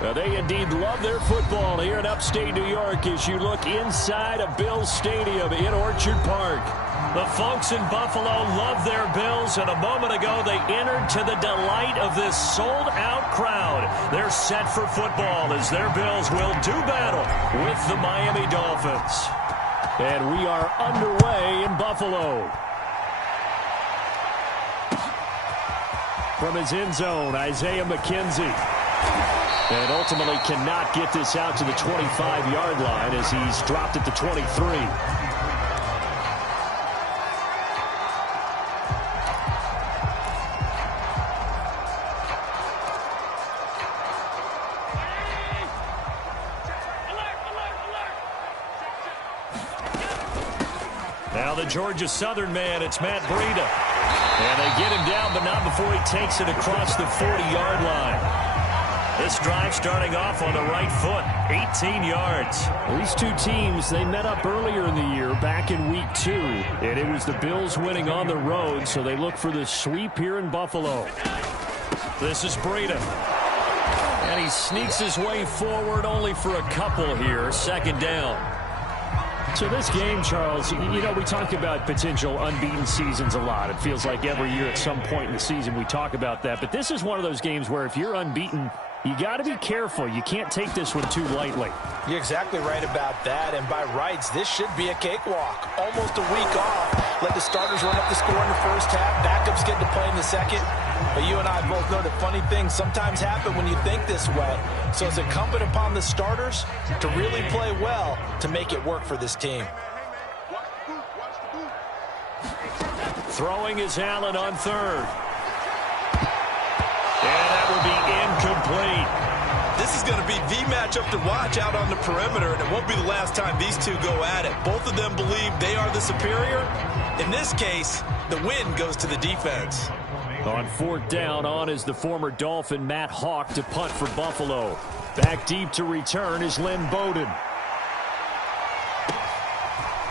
Well, they indeed love their football here in upstate New York as you look inside of Bills Stadium in Orchard Park. The folks in Buffalo love their Bills, and a moment ago they entered to the delight of this sold-out crowd. They're set for football as their Bills will do battle with the Miami Dolphins. And we are underway in Buffalo. From his end zone, Isaiah McKenzie. And ultimately cannot get this out to the 25-yard line as he's dropped at the 23. Now the Georgia Southern man, it's Matt Breida. And they get him down, but not before he takes it across the 40-yard line. This drive starting off on the right foot, 18 yards. These two teams, they met up earlier in the year, back in week 2. And it was the Bills winning on the road, so they look for the sweep here in Buffalo. This is Breida. And he sneaks his way forward only for a couple here, second down. So this game, Charles, you know, we talk about potential unbeaten seasons a lot. It feels like every year at some point in the season we talk about that. But this is one of those games where if you're unbeaten, you got to be careful. You can't take this one too lightly. You're exactly right about that. And by rights, this should be a cakewalk. Almost a week off. Let the starters run up the score in the first half. Backups get to play in the second. But you and I both know that funny things sometimes happen when you think this way. So it's incumbent upon the starters to really play well to make it work for this team. Throwing is Allen on third. And that will be incomplete. This is going to be the matchup to watch out on the perimeter, and it won't be the last time these two go at it. Both of them believe they are the superior. In this case, the win goes to the defense. On fourth down, on is the former Dolphin Matt Hawk to punt for Buffalo. Back deep to return is Lynn Bowden.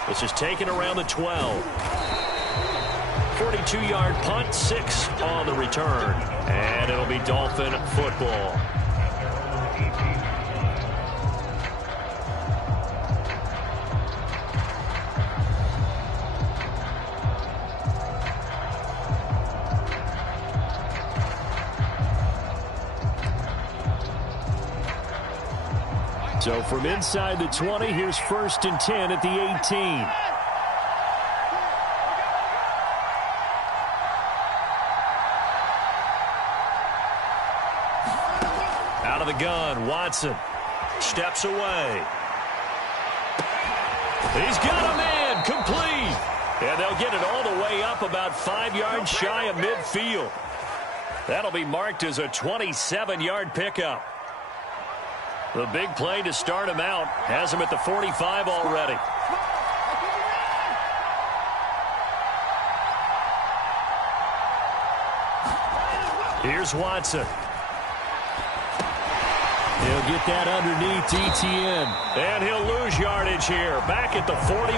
This is taken around the 12. 42-yard punt, 6 on the return. And it'll be Dolphin football. So from inside the 20, here's 1st and 10 at the 18. Out of the gun, Watson steps away. He's got a man, complete. And they'll get it all the way up about 5 yards shy of midfield. That'll be marked as a 27-yard pickup. The big play to start him out has him at the 45 already. Here's Watson. He'll get that underneath Etienne. And he'll lose yardage here, back at the 41.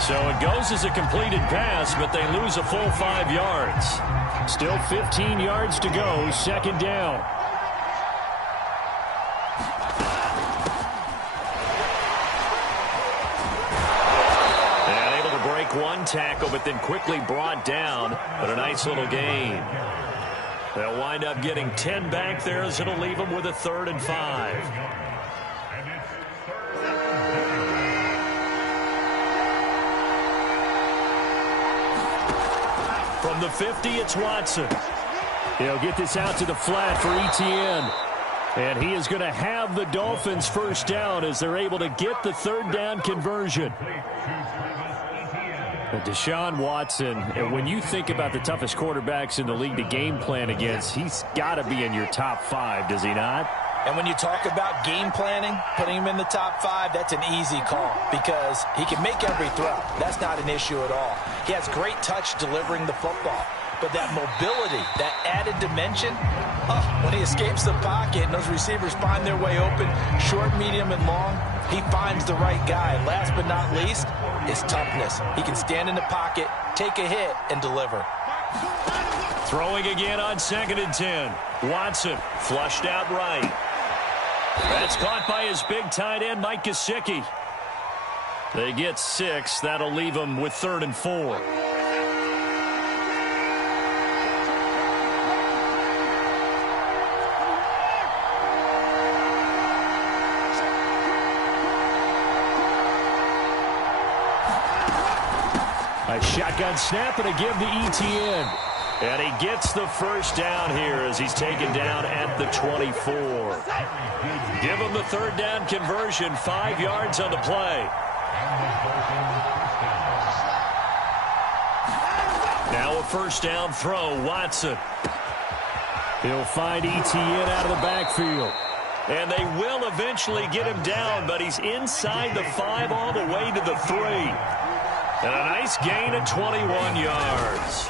So it goes as a completed pass, but they lose a full 5 yards. Still 15 yards to go, second down. One tackle, but then quickly brought down. But a nice little gain. They'll wind up getting 10 back there as it'll leave them with a 3rd and 5. From the 50, it's Watson. He'll get this out to the flat for Etienne. And he is going to have the Dolphins first down as they're able to get the 3rd down conversion. Deshaun Watson, and when you think about the toughest quarterbacks in the league to game plan against, he's got to be in your top 5, does he not? And when you talk about game planning, putting him in the top 5, that's an easy call because he can make every throw. That's not an issue at all. He has great touch delivering the football. But that mobility, that added dimension, when he escapes the pocket and those receivers find their way open, short, medium, and long, he finds the right guy. Last but not least, is toughness. He can stand in the pocket, take a hit, and deliver. Throwing again on 2nd and 10. Watson flushed out right. That's caught by his big tight end, Mike Gesicki. They get 6. That'll leave them with 3rd and 4. A shotgun snap and a give to Etienne. And he gets the first down here as he's taken down at the 24. Give him the 3rd down conversion, 5 yards on the play. Now a 1st down throw, Watson. He'll find Etienne out of the backfield. And they will eventually get him down, but he's inside the 5 all the way to the 3. And a nice gain of 21 yards.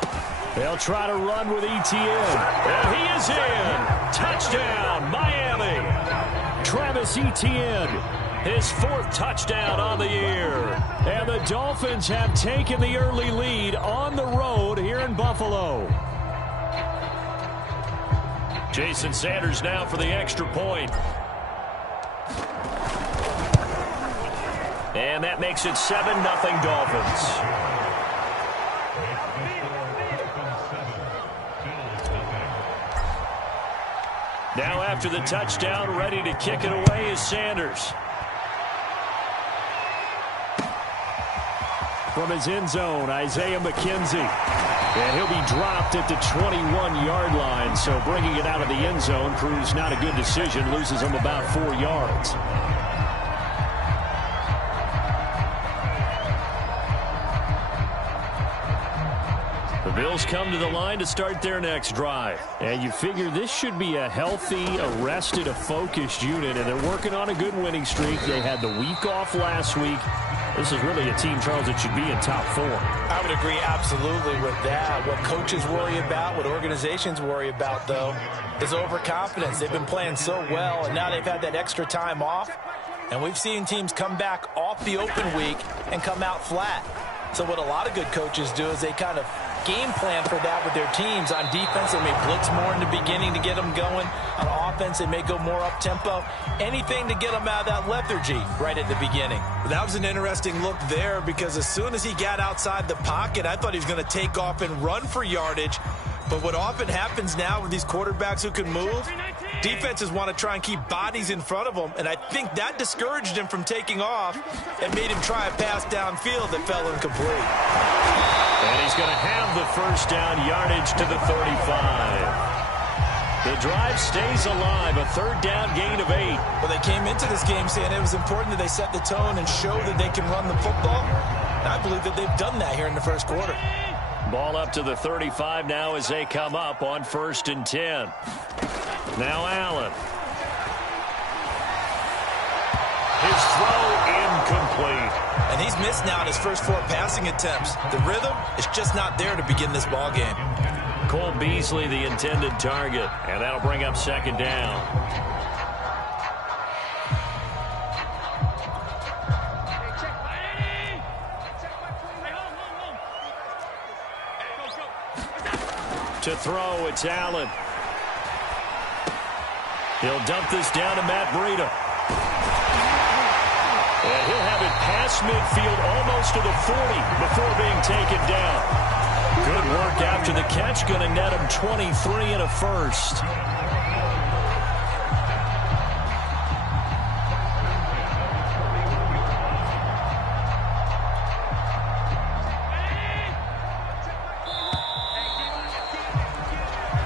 They'll try to run with Etienne. And he is in. Touchdown, Miami. Travis Etienne, his 4th touchdown on the year. And the Dolphins have taken the early lead on the road here in Buffalo. Jason Sanders now for the extra point. And that makes it 7-0 Dolphins. Now after the touchdown, ready to kick it away is Sanders. From his end zone, Isaiah McKenzie. And he'll be dropped at the 21-yard line. So bringing it out of the end zone proves not a good decision. Loses him about 4 yards. The Bills come to the line to start their next drive. And you figure this should be a healthy, arrested, a focused unit. And they're working on a good winning streak. They had the week off last week. This is really a team, Charles, that should be in top 4. I would agree absolutely with that. What coaches worry about, what organizations worry about, though, is overconfidence. They've been playing so well, and now they've had that extra time off. And we've seen teams come back off the open week and come out flat. So what a lot of good coaches do is they kind of game plan for that with their teams. On defense, they may blitz more in the beginning to get them going. On offense, they may go more up-tempo. Anything to get them out of that lethargy right at the beginning. That was an interesting look there because as soon as he got outside the pocket, I thought he was going to take off and run for yardage. But what often happens now with these quarterbacks who can move, defenses want to try and keep bodies in front of them, and I think that discouraged him from taking off and made him try a pass downfield that fell incomplete. And he's going to have the first down, yardage to the 35. The drive stays alive, a 3rd down gain of 8. Well, they came into this game saying it was important that they set the tone and show that they can run the football. And I believe that they've done that here in the first quarter. Ball up to the 35 now as they come up on 1st and 10. Now Allen. His throw incomplete. And he's missed now in his first 4 passing attempts. The rhythm is just not there to begin this ball game. Cole Beasley, the intended target, and that'll bring up 2nd down. To throw, it's Allen. He'll dump this down to Matt Breida. And he'll have it past midfield almost to the 40 before being taken down. Good work after the catch. Going to net him 23 and a first.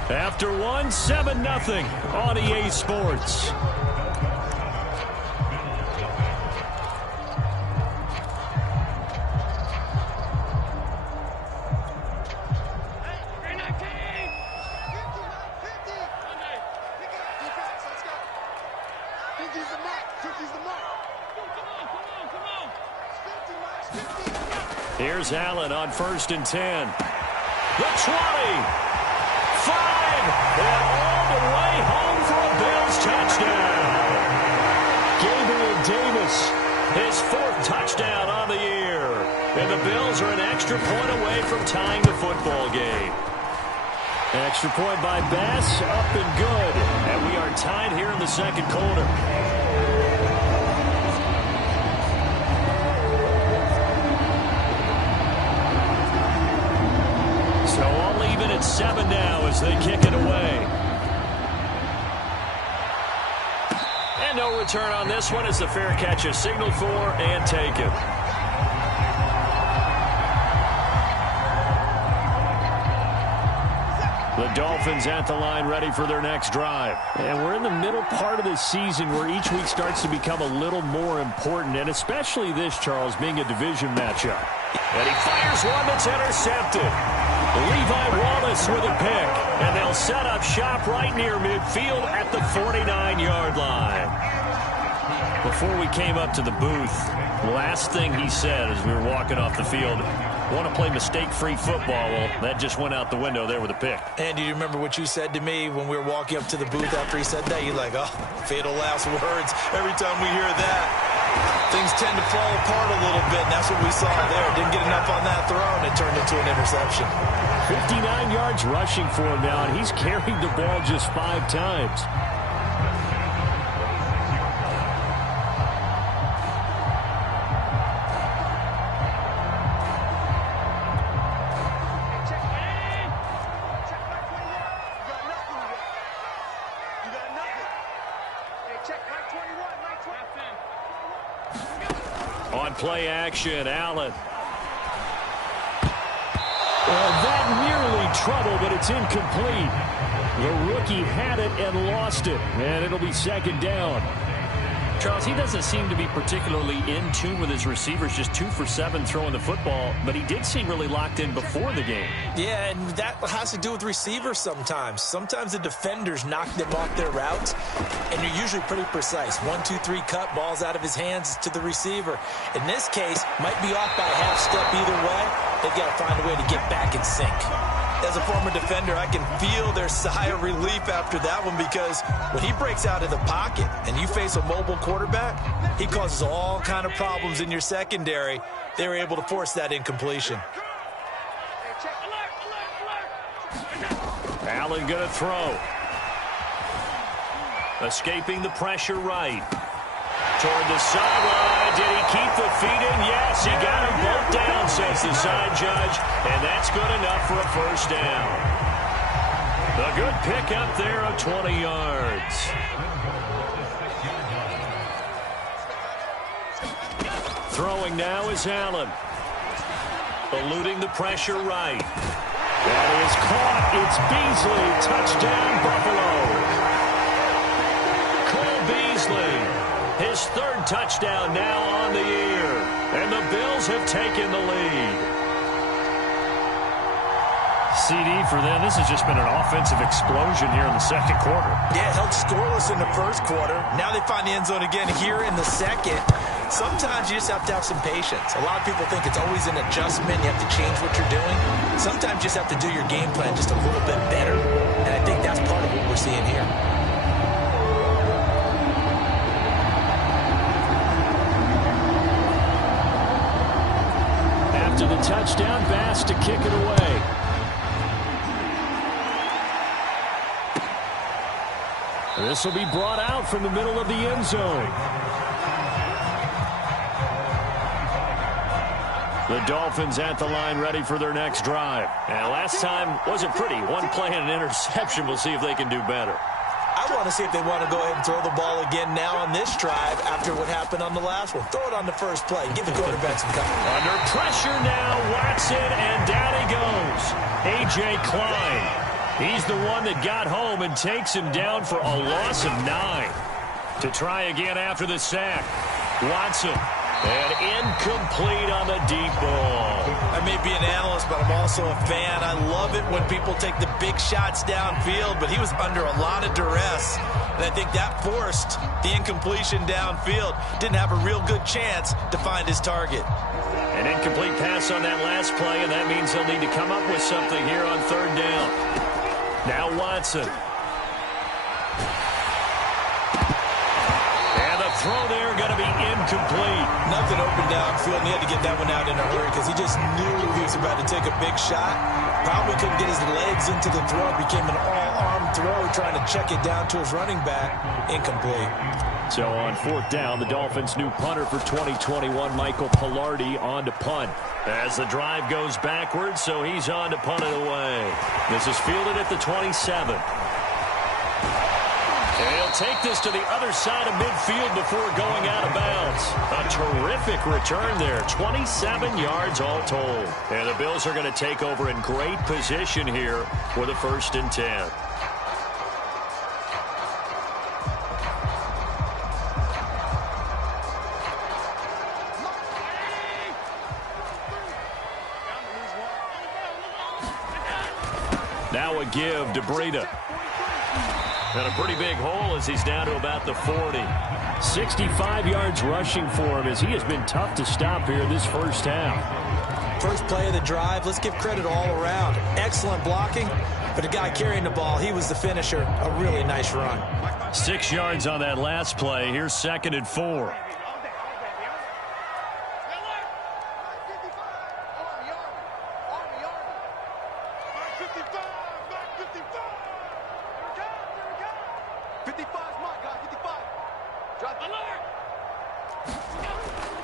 After one, 7-0 on EA Sports. Here's Allen on 1st and 10. The 20. 5. And all the way home for a Bills touchdown. Gabriel Davis, his 4th touchdown on the year. And the Bills are an extra point away from tying the football game. Extra point by Bass, up and good. And we are tied here in the second quarter. So all even at 7 now as they kick it away. And no return on this one as the fair catch is signaled for and taken. The Dolphins at the line ready for their next drive. And we're in the middle part of the season where each week starts to become a little more important, and especially this, Charles, being a division matchup. And he fires one that's intercepted. Levi Wallace with a pick, and they'll set up shop right near midfield at the 49-yard line. Before we came up to the booth, last thing he said as we were walking off the field, want to play mistake-free football. Well, that just went out the window there with a pick. And do you remember what you said to me when we were walking up to the booth after he said that? You're like, oh, fatal last words. Every time we hear that, things tend to fall apart a little bit, and that's what we saw there. Didn't get enough on that throw, and it turned into an interception. 59 yards rushing for him now, and he's carried the ball just 5 times. On play action, Allen. That nearly trouble, but it's incomplete. The rookie had it and lost it, and it'll be second down. Charles, he doesn't seem to be particularly in tune with his receivers, just 2 for 7 throwing the football, but he did seem really locked in before the game. Yeah, and that has to do with receivers sometimes. Sometimes the defenders knock them off their routes, and you're usually pretty precise. 1, 2, 3 cut, balls out of his hands to the receiver. In this case, might be off by a half step either way. They've got to find a way to get back in sync. As a former defender, I can feel their sigh of relief after that one, because when he breaks out of the pocket and you face a mobile quarterback, he causes all kind of problems in your secondary. They were able to force that incompletion. Allen going to throw. Escaping the pressure right. Toward the sideline. Did he keep the feet in? Yes, he got them both down, says the side judge. And that's good enough for a first down. A good pickup there of 20 yards. Throwing now is Allen. Eluding the pressure right. That is caught. It's Beasley. Touchdown, Buffalo. Cole Beasley. His 3rd touchdown now on the year. And the Bills have taken the lead. CD for them. This has just been an offensive explosion here in the second quarter. Yeah, held scoreless in the first quarter. Now they find the end zone again here in the second. Sometimes you just have to have some patience. A lot of people think it's always an adjustment. You have to change what you're doing. Sometimes you just have to do your game plan just a little bit better. And I think that's part of what we're seeing here. After the touchdown, Bass to kick it away. This will be brought out from the middle of the end zone. The Dolphins at the line ready for their next drive. And last time wasn't pretty. One play and an interception. We'll see if they can do better. I want to see if they want to go ahead and throw the ball again now on this drive after what happened on the last one. Throw it on the first play. Give the quarterback some cover. Under pressure now, Watson, and down he goes. A.J. Klein. He's the one that got home and takes him down for a loss of 9. To try again after the sack. Watson. And incomplete on the deep ball. I may be an analyst, but I'm also a fan. I love it when people take the big shots downfield, but he was under a lot of duress. And I think that forced the incompletion downfield. Didn't have a real good chance to find his target. An incomplete pass on that last play, and that means he'll need to come up with something here on 3rd down. Now Watson. throw there going to be incomplete. Nothing open downfield, and he had to get that one out in a hurry because he just knew he was about to take a big shot. Probably couldn't get his legs into the throw. It became an all-arm throw, trying to check it down to his running back. Incomplete. So on 4th down, the Dolphins' new punter for 2021, Michael Pilardi, on to punt. As the drive goes backwards, so he's on to punt it away. This is fielded at the 27. And he'll take this to the other side of midfield before going out of bounds. A terrific return there. 27 yards all told. And the Bills are going to take over in great position here for the 1st and 10. Now a give to Breida. And a pretty big hole as he's down to about the 40. 65 yards rushing for him as he has been tough to stop here this first half. First play of the drive, let's give credit all around. Excellent blocking, but the guy carrying the ball, he was the finisher. A really nice run. 6 yards on that last play. Here's 2nd and 4.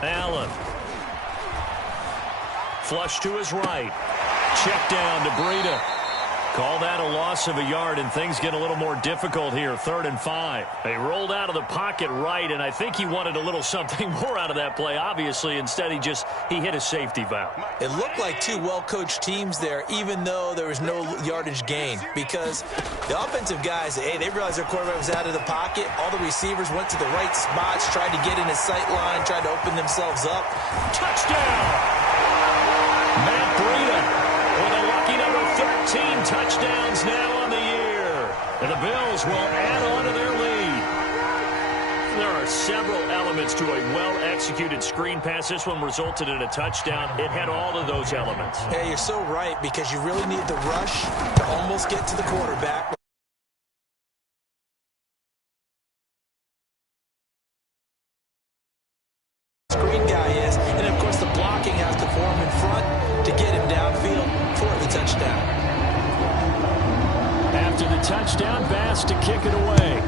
Allen. Flush to his right. Check down to Breida. Call that a loss of a yard, and things get a little more difficult here. 3rd and 5. They rolled out of the pocket right, and I think he wanted a little something more out of that play, obviously. Instead, he hit a safety valve. It looked like two well-coached teams there, even though there was no yardage gain, because the offensive guys, hey, they realized their quarterback was out of the pocket. All the receivers went to the right spots, tried to get in his sight line, tried to open themselves up. Touchdown! Matt Breida with a lucky number 13 touchdowns now on the year. And the Bills will add on to their lead. There are several elements to a well-executed screen pass. This one resulted in a touchdown. It had all of those elements. Hey, you're so right, because you really need the rush to almost get to the quarterback. Screen guy is, and of course the blocking has to form in front to get him downfield for the touchdown. After the touchdown, Bass to kick it away.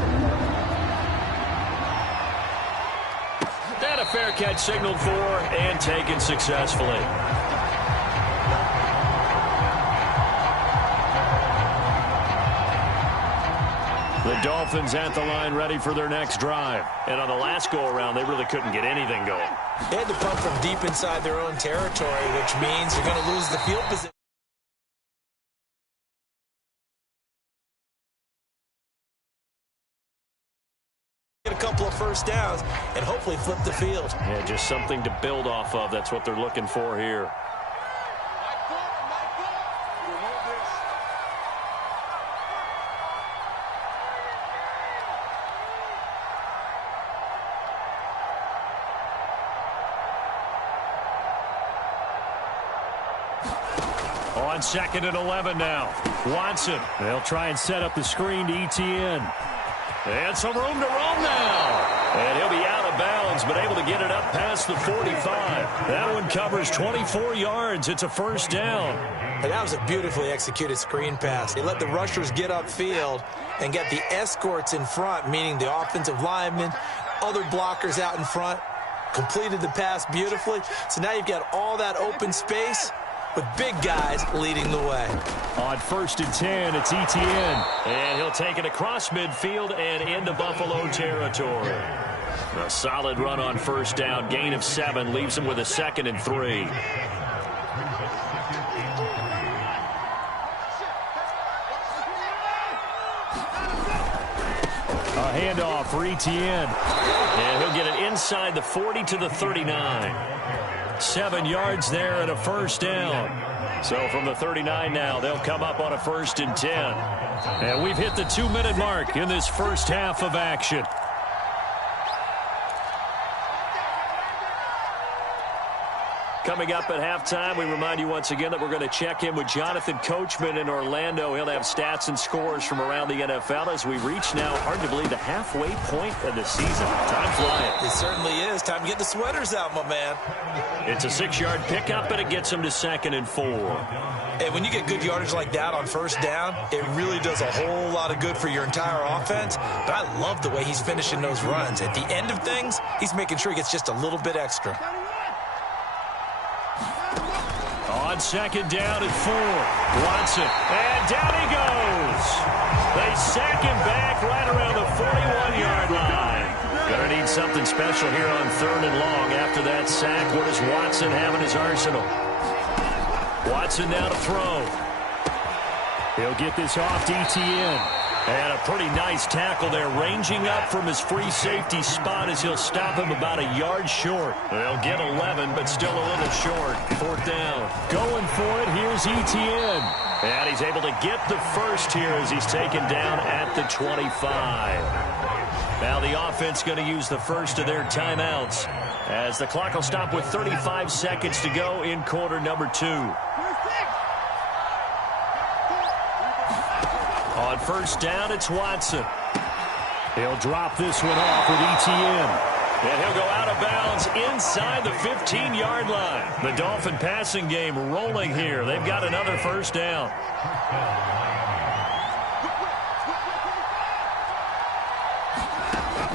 And a fair catch signaled for and taken successfully. The Dolphins at the line ready for their next drive. And on the last go-around, they really couldn't get anything going. They had to punt from deep inside their own territory, which means you're going to lose the field position. Get a couple of first downs and hopefully flip the field. Yeah, just something to build off of. That's what they're looking for here. On 2nd and 11 now. Watson. They'll try and set up the screen to ETN. And some room to roam now. And he'll be out of bounds, but able to get it up past the 45. That one covers 24 yards. It's a first down. And that was a beautifully executed screen pass. They let the rushers get upfield and get the escorts in front, meaning the offensive linemen, other blockers out in front, completed the pass beautifully. So now you've got all that open space with big guys leading the way. On 1st and 10, it's ETN. And he'll take it across midfield and into Buffalo territory. A solid run on first down. Gain of 7 leaves him with a 2nd and 3. A handoff for ETN. And he'll get it inside the 40 to the 39. 7 yards there and a first down. So from the 39 now, they'll come up on a 1st and 10. And we've hit the 2-minute mark in this first half of action. Coming up at halftime, we remind you once again that we're going to check in with Jonathan Coachman in Orlando. He'll have stats and scores from around the NFL as we reach now, hard to believe, the halfway point of the season. Time flying. It certainly is. Time to get the sweaters out, my man. It's a 6-yard pickup, and it gets him to 2nd and 4. And when you get good yardage like that on first down, it really does a whole lot of good for your entire offense. But I love the way he's finishing those runs. At the end of things, he's making sure he gets just a little bit extra. On 2nd down and 4, Watson, and down he goes. They sack him back right around the 41-yard line. Gonna need something special here on 3rd and long after that sack. What does Watson have in his arsenal? Watson now to throw. He'll get this off to Etienne. And a pretty nice tackle there, ranging up from his free safety spot as he'll stop him about a yard short. They'll get 11, but still a little short. 4th down. Going for it, here's Etienne. And he's able to get the first here as he's taken down at the 25. Now the offense going to use the first of their timeouts as the clock will stop with 35 seconds to go in quarter number 2. On 1st down, it's Watson. He'll drop this one off with Etienne. And he'll go out of bounds inside the 15-yard line. The Dolphin passing game rolling here. They've got another 1st down.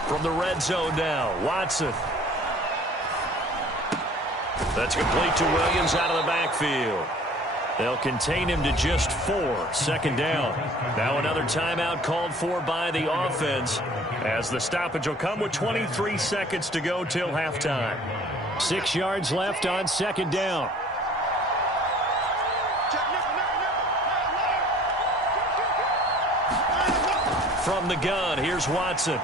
From the red zone now, Watson. That's complete to Williams out of the backfield. They'll contain him to just 4. 2nd down. Now another timeout called for by the offense as the stoppage will come with 23 seconds to go till halftime. 6 yards left on 2nd down. From the gun, here's Watson.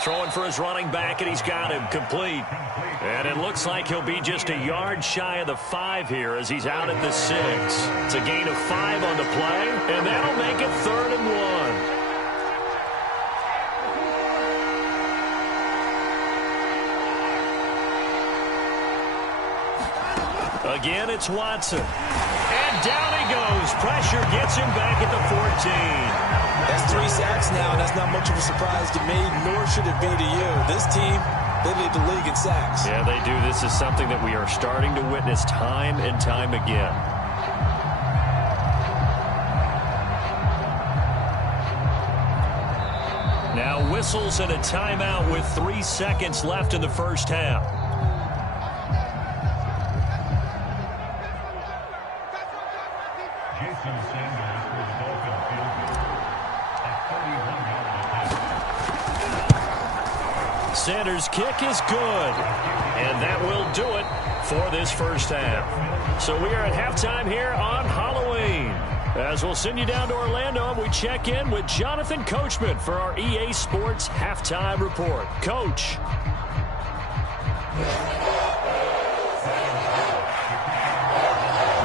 Throwing for his running back, and he's got him complete. And it looks like he'll be just a yard shy of the 5 here as he's out at the 6. It's a gain of 5 on the play, and that'll make it 3rd and 1. Again, it's Watson. And down he goes. Pressure gets him back at the 14. That's 3 sacks now, and that's not much of a surprise to me, nor should it be to you. This team, they lead the league in sacks. Yeah, they do. This is something that we are starting to witness time and time again. Now whistles and a timeout with 3 seconds left in the 1st half. Sanders' kick is good, and that will do it for this 1st half. So we are at halftime here on Halloween. As we'll send you down to Orlando, and we check in with Jonathan Coachman for our EA Sports Halftime Report. Coach.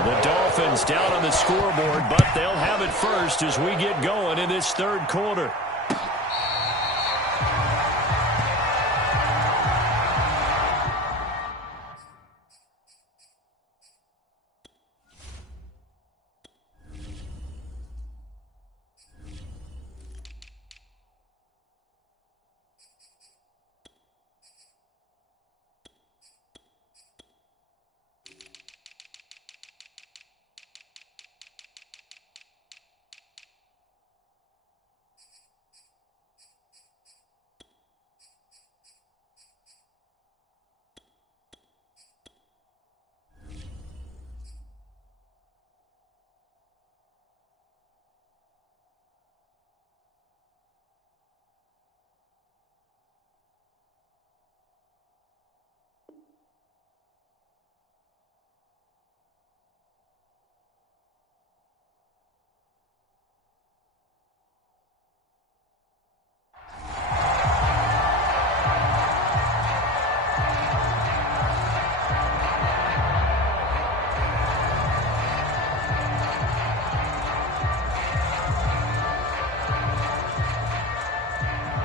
The Dolphins down on the scoreboard, but they'll have it first as we get going in this 3rd quarter.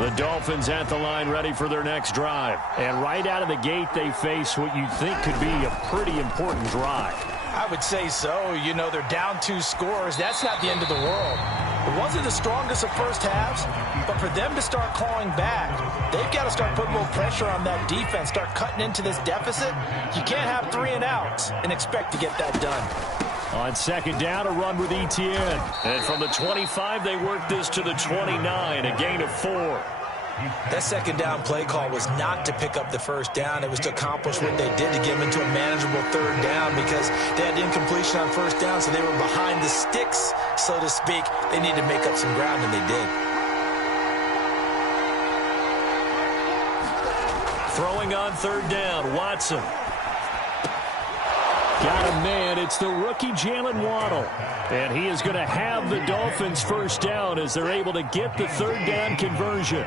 The Dolphins at the line ready for their next drive. And right out of the gate, they face what you'd think could be a pretty important drive. I would say so. You know, they're down 2 scores. That's not the end of the world. It wasn't the strongest of first halves, but for them to start clawing back, they've got to start putting a little pressure on that defense, start cutting into this deficit. You can't have 3 and outs and expect to get that done. On second down, a run with Etienne. And from the 25, they work this to the 29, a gain of 4. That second down play call was not to pick up the first down. It was to accomplish what they did to get them into a manageable third down because they had incompletion on first down, so they were behind the sticks, so to speak. They needed to make up some ground, and they did. Throwing on third down, Watson. Got a man. It's the rookie Jalen Waddle. And he is going to have the Dolphins first down as they're able to get the third down conversion.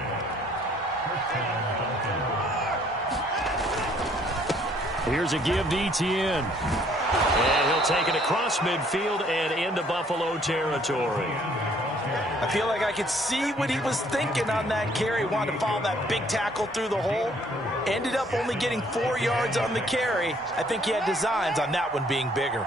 Here's a give to Etienne. And he'll take it across midfield and into Buffalo territory. I feel like I could see what he was thinking on that carry. Wanted to follow that big tackle through the hole. Ended up only getting 4 yards on the carry. I think he had designs on that one being bigger.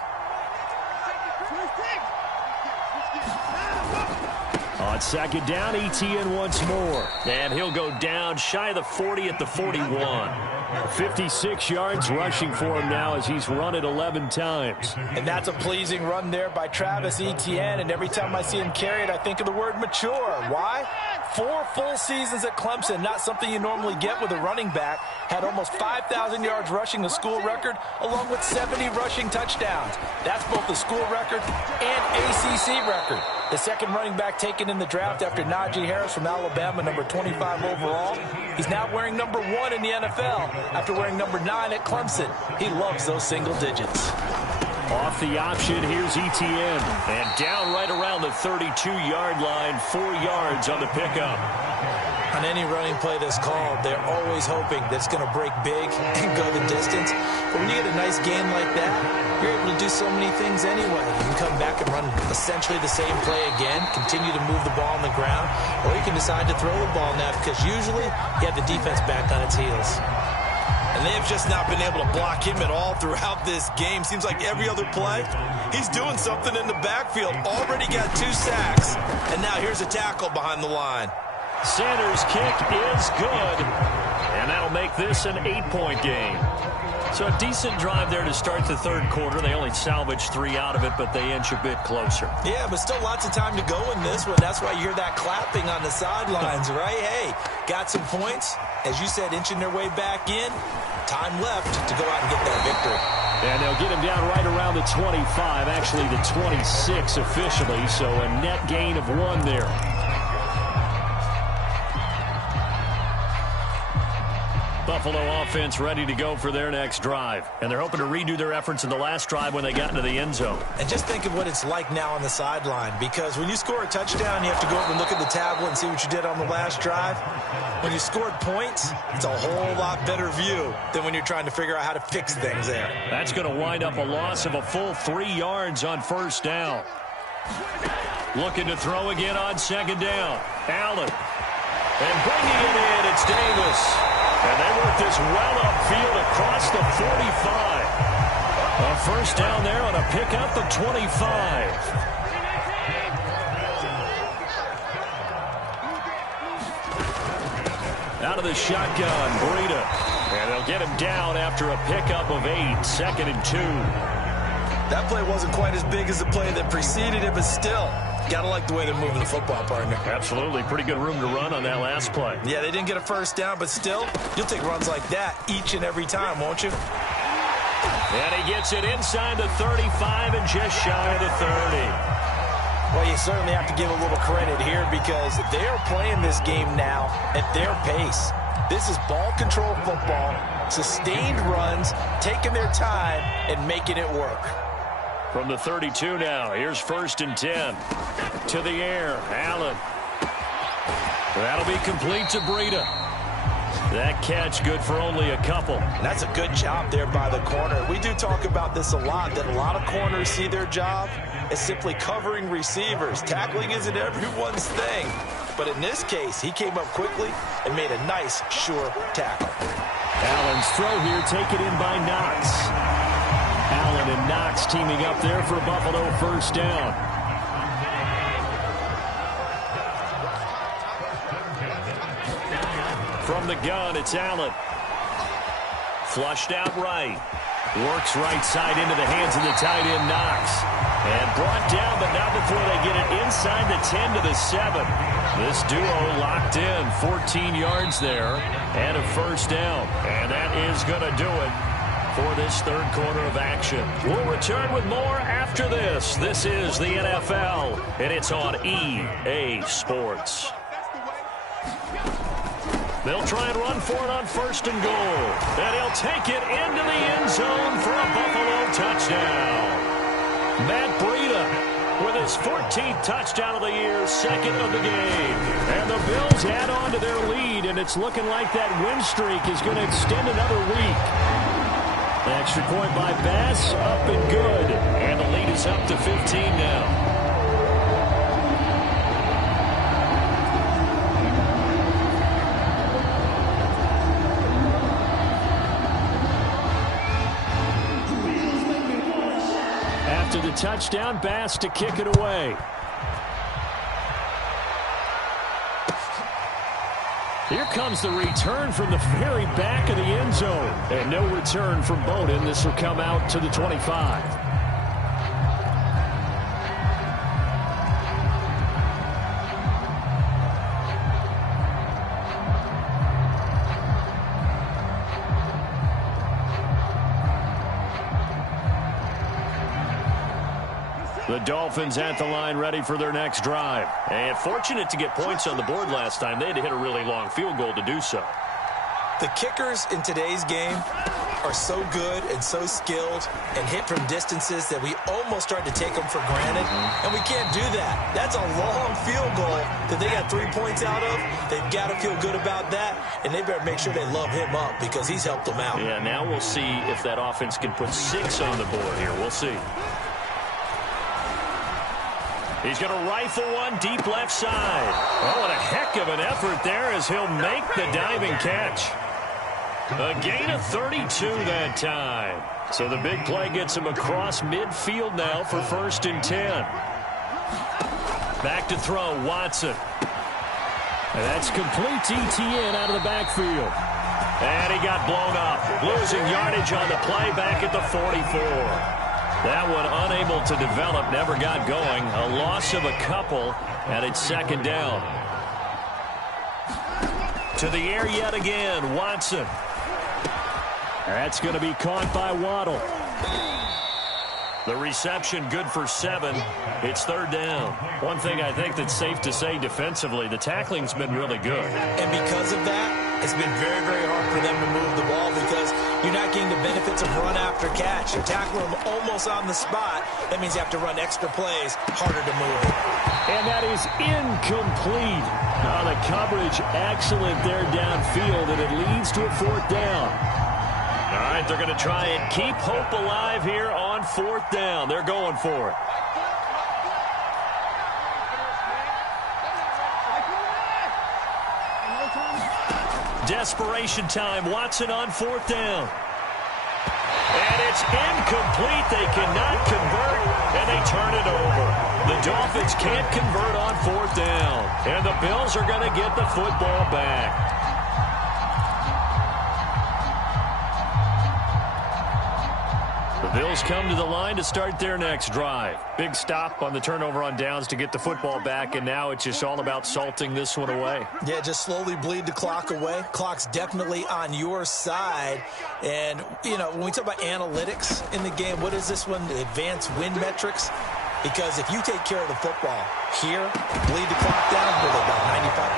On second down, Etienne once more. And he'll go down shy of the 40 at the 41. 56 yards rushing for him now as he's run it 11 times. And that's a pleasing run there by Travis Etienne. And every time I see him carry it, I think of the word mature. Why? 4 full seasons at Clemson, not something you normally get with a running back. Had almost 5,000 yards rushing, the school record, along with 70 rushing touchdowns. That's both the school record and ACC record. The second running back taken in the draft after Najee Harris from Alabama, number 25 overall. He's now wearing number 1 in the NFL after wearing number 9 at Clemson. He loves those single digits. Off the option, here's Etienne. And down right around the 32-yard line, 4 yards on the pickup. On any running play that's called, they're always hoping that it's going to break big and go the distance. But when you get a nice gain like that, you're able to do so many things anyway. You can come back and run essentially the same play again, continue to move the ball on the ground, or you can decide to throw the ball now because usually you have the defense back on its heels. And they have just not been able to block him at all throughout this game. Seems like every other play, he's doing something in the backfield. Already got 2 sacks, and now here's a tackle behind the line. Sanders' kick is good, and that'll make this an 8-point game. So a decent drive there to start the third quarter. They only salvaged 3 out of it, but they inch a bit closer. Yeah, but still lots of time to go in this one. That's why you hear that clapping on the sidelines, right? Hey, got some points. As you said, inching their way back in. Time left to go out and get that victory. And they'll get him down right around the 25, actually the 26 officially, so a net gain of 1 there. Buffalo offense ready to go for their next drive. And they're hoping to redo their efforts in the last drive when they got into the end zone. And just think of what it's like now on the sideline, because when you score a touchdown, you have to go over and look at the tablet and see what you did on the last drive. When you scored points, it's a whole lot better view than when you're trying to figure out how to fix things there. That's going to wind up a loss of a full 3 yards on first down. Looking to throw again on second down. Allen. And bringing it in, it's Davis. And they work this well upfield across the 45. A first down there on a pickup of 25. Out of the shotgun, Breida. And they'll get him down after a pickup of 8, 2nd and 2. That play wasn't quite as big as the play that preceded it, but still, gotta like the way they're moving the football, partner. Absolutely. Pretty good room to run on that last play. Yeah, they didn't get a first down, but still, you'll take runs like that each and every time, won't you? And he gets it inside the 35 and just shy of the 30. Well, you certainly have to give a little credit here because they're playing this game now at their pace. This is ball control football, sustained runs, taking their time and making it work. From the 32 now, here's 1st and 10. To the air, Allen. That'll be complete to Breida. That catch good for only a couple. And that's a good job there by the corner. We do talk about this a lot, that a lot of corners see their job as simply covering receivers. Tackling isn't everyone's thing. But in this case, he came up quickly and made a nice, sure tackle. Allen's throw here taken in by Knox. Allen and Knox teaming up there for Buffalo first down. From the gun, it's Allen. Flushed out right. Works right side into the hands of the tight end, Knox. And brought down, but not before they get it inside the 10 to the 7. This duo locked in, 14 yards there, and a first down. And that is going to do it for this third quarter of action. We'll return with more after this. This is the NFL, and it's on EA Sports. They'll try and run for it on first and goal. And he'll take it into the end zone for a Buffalo touchdown. Matt Breida with his 14th touchdown of the year, second of the game. And the Bills add on to their lead, and it's looking like that win streak is going to extend another week. The extra point by Bass, up and good. And the lead is up to 15 now. After the touchdown, Bass to kick it away. Here comes the return from the very back of the end zone. And no return from Bowden. This will come out to the 25. The Dolphins at the line, ready for their next drive. And fortunate to get points on the board last time. They had to hit a really long field goal to do so. The kickers in today's game are so good and so skilled and hit from distances that we almost start to take them for granted. And we can't do that. That's a long field goal that they got 3 points out of. They've got to feel good about that, and they better make sure they love him up because he's helped them out. Yeah, now we'll see if that offense can put 6 on the board here. We'll see. He's going to rifle one deep left side. Oh, and a heck of an effort there as he'll make the diving catch. A gain of 32 that time. So the big play gets him across midfield now for first and 10. Back to throw, Watson. And that's complete to Etienne out of the backfield. And he got blown up. Losing yardage on the play back at the 44. That one unable to develop, never got going. A loss of a couple, and it's second down. To the air yet again, Watson. That's going to be caught by Waddle. The reception good for 7. It's third down. One thing I think that's safe to say defensively, the tackling's been really good. And because of that, it's been very, very hard for them to move the ball because you're not getting the benefits of run after catch. You're tackling them almost on the spot. That means you have to run extra plays, harder to move it. And that is incomplete. Now the coverage excellent there downfield, and it leads to a fourth down. All right, they're going to try and keep hope alive here on fourth down. They're going for it. Desperation time. Watson on fourth down. And it's incomplete. They cannot convert, and they turn it over. The Dolphins can't convert on fourth down, and the Bills are going to get the football back. The Bills come to the line to start their next drive. Big stop on the turnover on downs to get the football back, and now it's just all about salting this one away. Yeah, just slowly bleed the clock away. Clock's definitely on your side. And, you know, when we talk about analytics in the game, what is this one? The advanced win metrics? Because if you take care of the football here, bleed the clock down, with about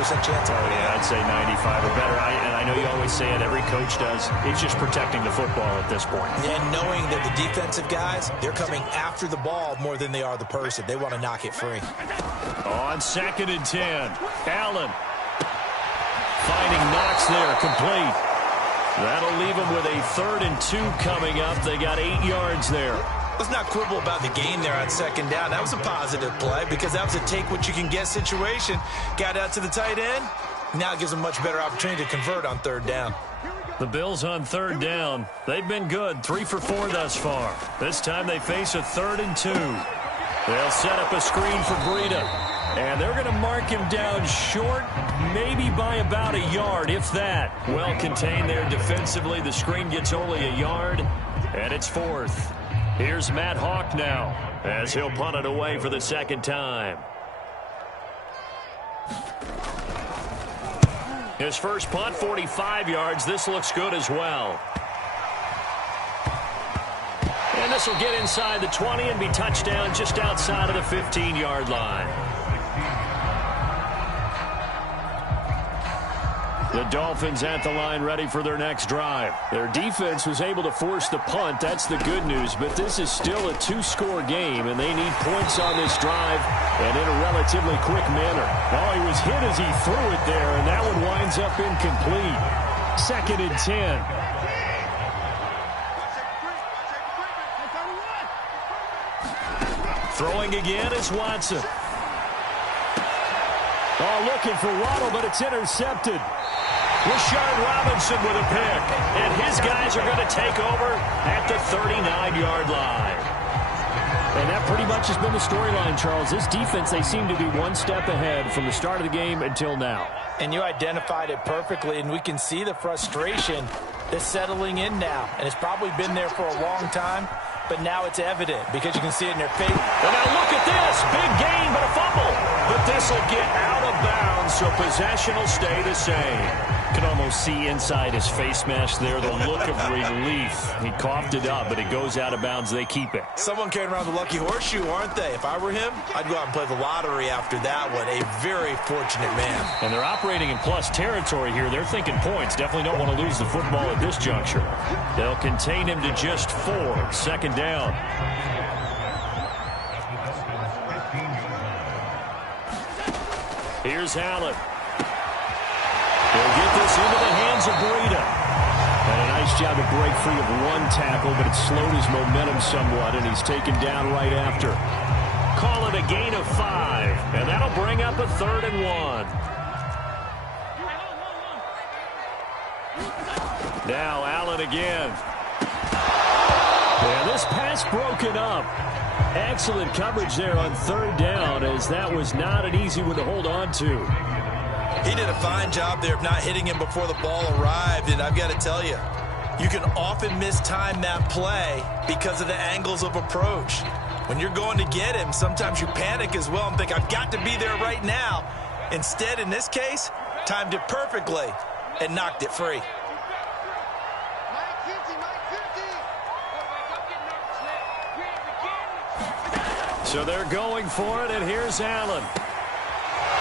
95% chance of winning. Yeah, I'd say 95 or better. And I know you always say it, every coach does. It's just protecting the football at this point. And knowing that the defensive guys, they're coming after the ball more than they are the person. They want to knock it free. On second and 10, Allen finding Knox there, complete. That'll leave them with a 3rd and 2 coming up. They got 8 yards there. Let's not quibble about the gain there on second down. That was a positive play because that was a take-what-you-can-get situation. Got out to the tight end. Now it gives them a much better opportunity to convert on third down. The Bills on third down. They've been good, 3 for 4 thus far. This time they face a 3rd and 2. They'll set up a screen for Breida. And they're going to mark him down short, maybe by about a yard, if that. Well contained there defensively. The screen gets only a yard, and it's 4th. Here's Matt Hawk now as he'll punt it away for the second time. His first punt, 45 yards. This looks good as well. And this will get inside the 20 and be touchdown just outside of the 15-yard line. The Dolphins at the line ready for their next drive. Their defense was able to force the punt. That's the good news. But this is still a 2-score game, and they need points on this drive and in a relatively quick manner. Oh, he was hit as he threw it there, and that one winds up incomplete. 2nd and 10. Throwing again is Watson. Oh, looking for Waddle, but it's intercepted. Rashard Robinson with a pick, and his guys are going to take over at the 39-yard line. And that pretty much has been the storyline, Charles. This defense, they seem to be one step ahead from the start of the game until now. And you identified it perfectly, and we can see the frustration that's settling in now. And it's probably been there for a long time, but now it's evident because you can see it in their face. And now look at this. Big gain, but a fumble. But this will get out of bounds, so possession will stay the same. You can almost see inside his face mask there the look of relief. He coughed it up, but it goes out of bounds. They keep it. Someone carrying around the lucky horseshoe, aren't they? If I were him, I'd go out and play the lottery after that one. A very fortunate man. And they're operating in plus territory here. They're thinking points. Definitely don't want to lose the football at this juncture. They'll contain him to just 4. 2nd down. Here's Allen. They'll get this into the hands of Breida. And a nice job to break free of one tackle, but it slowed his momentum somewhat, and he's taken down right after. Call it a gain of 5, and that'll bring up a 3rd and 1. Now Allen again. And this pass broken up. Excellent coverage there on 3rd down, as that was not an easy one to hold on to. He did a fine job there of not hitting him before the ball arrived, and I've got to tell you, you can often mistime that play because of the angles of approach. When you're going to get him, sometimes you panic as well and think, I've got to be there right now. Instead, in this case, timed it perfectly and knocked it free. So they're going for it, and here's Allen.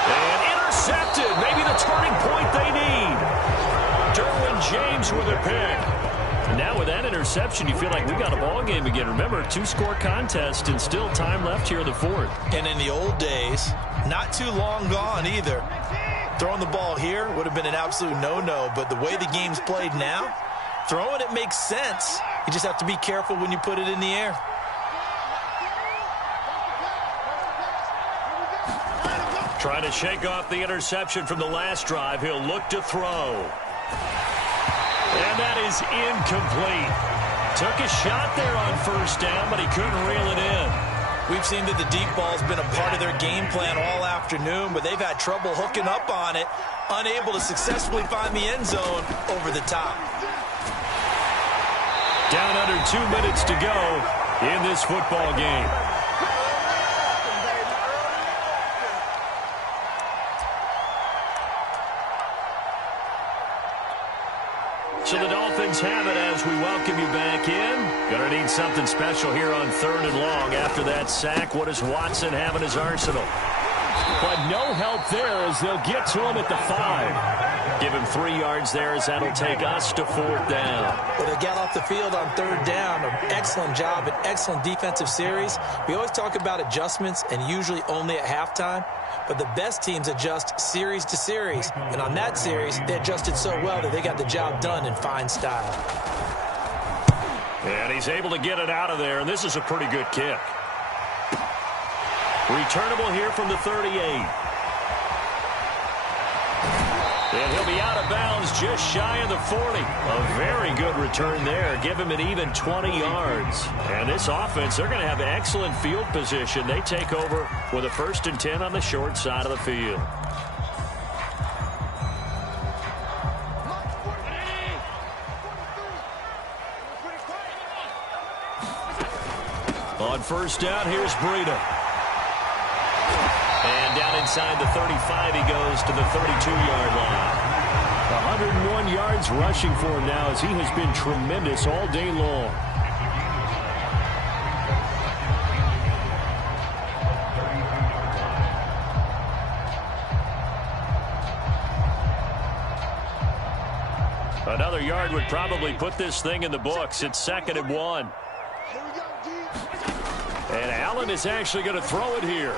And intercepted. Maybe the turning point they need. Derwin James with a pick. And now with that interception, you feel like we got a ball game again. Remember, 2-score contest and still time left here in the 4th. And in the old days, not too long gone either. Throwing the ball here would have been an absolute no-no, but the way the game's played now, throwing it makes sense. You just have to be careful when you put it in the air. Trying to shake off the interception from the last drive. He'll look to throw. And that is incomplete. Took a shot there on 1st down, but he couldn't reel it in. We've seen that the deep ball's been a part of their game plan all afternoon, but they've had trouble hooking up on it, unable to successfully find the end zone over the top. Down under 2 minutes to go in this football game. So the Dolphins have it as we welcome you back in. Gonna need something special here on 3rd and long. After that sack, what does Watson have in his arsenal? But no help there as they'll get to him at the 5. Give him 3 yards there as that'll take us to 4th down. Well, they got off the field on 3rd down. An excellent job, an excellent defensive series. We always talk about adjustments and usually only at halftime. But the best teams adjust series to series. And on that series, they adjusted so well that they got the job done in fine style. And he's able to get it out of there, and this is a pretty good kick. Returnable here from the 38. And he'll be out of bounds just shy of the 40. A very good return there. Give him an even 20 yards. And this offense, they're going to have excellent field position. They take over with a 1st and 10 on the short side of the field. On 1st down, here's Breida. And down inside the 35, he goes to the 32-yard line. 101 yards rushing for him now as he has been tremendous all day long. Another yard would probably put this thing in the books. It's 2nd and 1. And Allen is actually going to throw it here.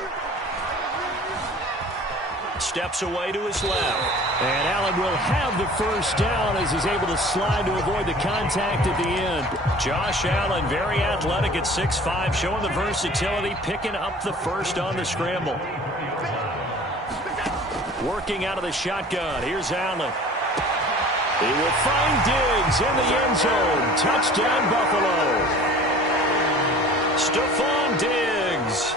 Steps away to his left. And Allen will have the 1st down as he's able to slide to avoid the contact at the end. Josh Allen, very athletic at 6'5", showing the versatility, picking up the 1st on the scramble. Working out of the shotgun. Here's Allen. He will find Diggs in the end zone. Touchdown, Buffalo. Stephon Diggs,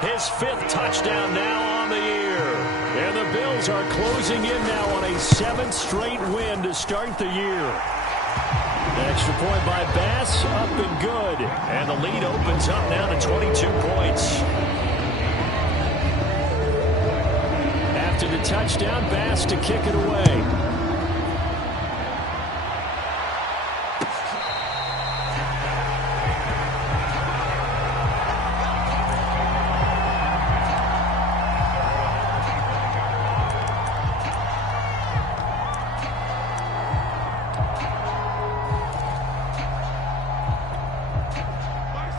his 5th touchdown now on the year. And the Bills are closing in now on a 7th straight win to start the year. Extra point by Bass, up and good. And the lead opens up now to 22 points. After the touchdown, Bass to kick it away.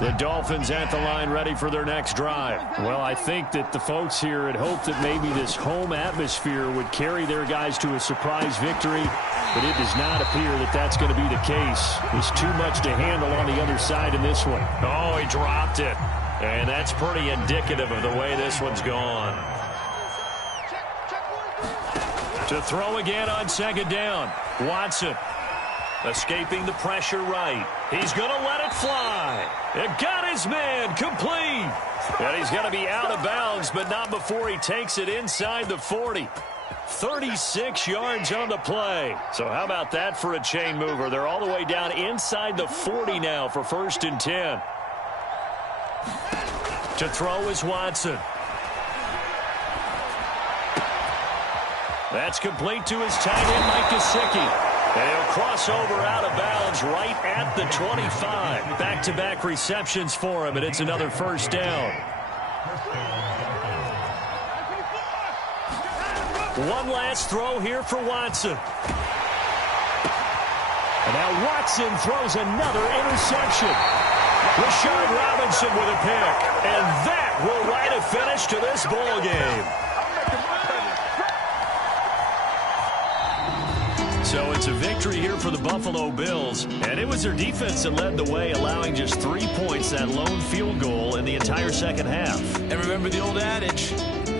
The Dolphins at the line ready for their next drive. Well, I think that the folks here had hoped that maybe this home atmosphere would carry their guys to a surprise victory, but it does not appear that that's going to be the case. There's too much to handle on the other side in this one. Oh, he dropped it. And that's pretty indicative of the way this one's gone. To throw again on 2nd down. Watson. Escaping the pressure right. He's going to let it fly. It got his man complete. And he's going to be out of bounds, but not before he takes it inside the 40. 36 yards on the play. So how about that for a chain mover? They're all the way down inside the 40 now for 1st and 10. To throw is Watson. That's complete to his tight end, Mike Gesicki. And he'll cross over out of bounds right at the 25. Back-to-back receptions for him, and it's another 1st down. One last throw here for Watson. And now Watson throws another interception. Rashard Robinson with a pick. And that will write a finish to this ball game. So it's a victory here for the Buffalo Bills, and it was their defense that led the way, allowing just 3 points, that lone field goal in the entire 2nd half. And remember the old adage,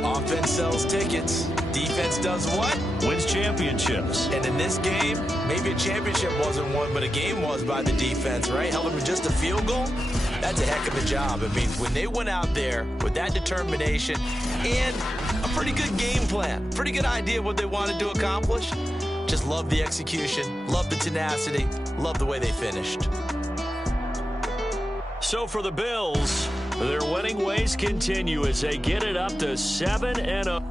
offense sells tickets, defense does what? Wins championships. And in this game, maybe a championship wasn't won, but a game was by the defense, right? Held them to just a field goal. That's a heck of a job. I mean, when they went out there with that determination and a pretty good game plan, pretty good idea of what they wanted to accomplish, just love the execution, love the tenacity, love the way they finished. So for the Bills, their winning ways continue as they get it up to 7-0.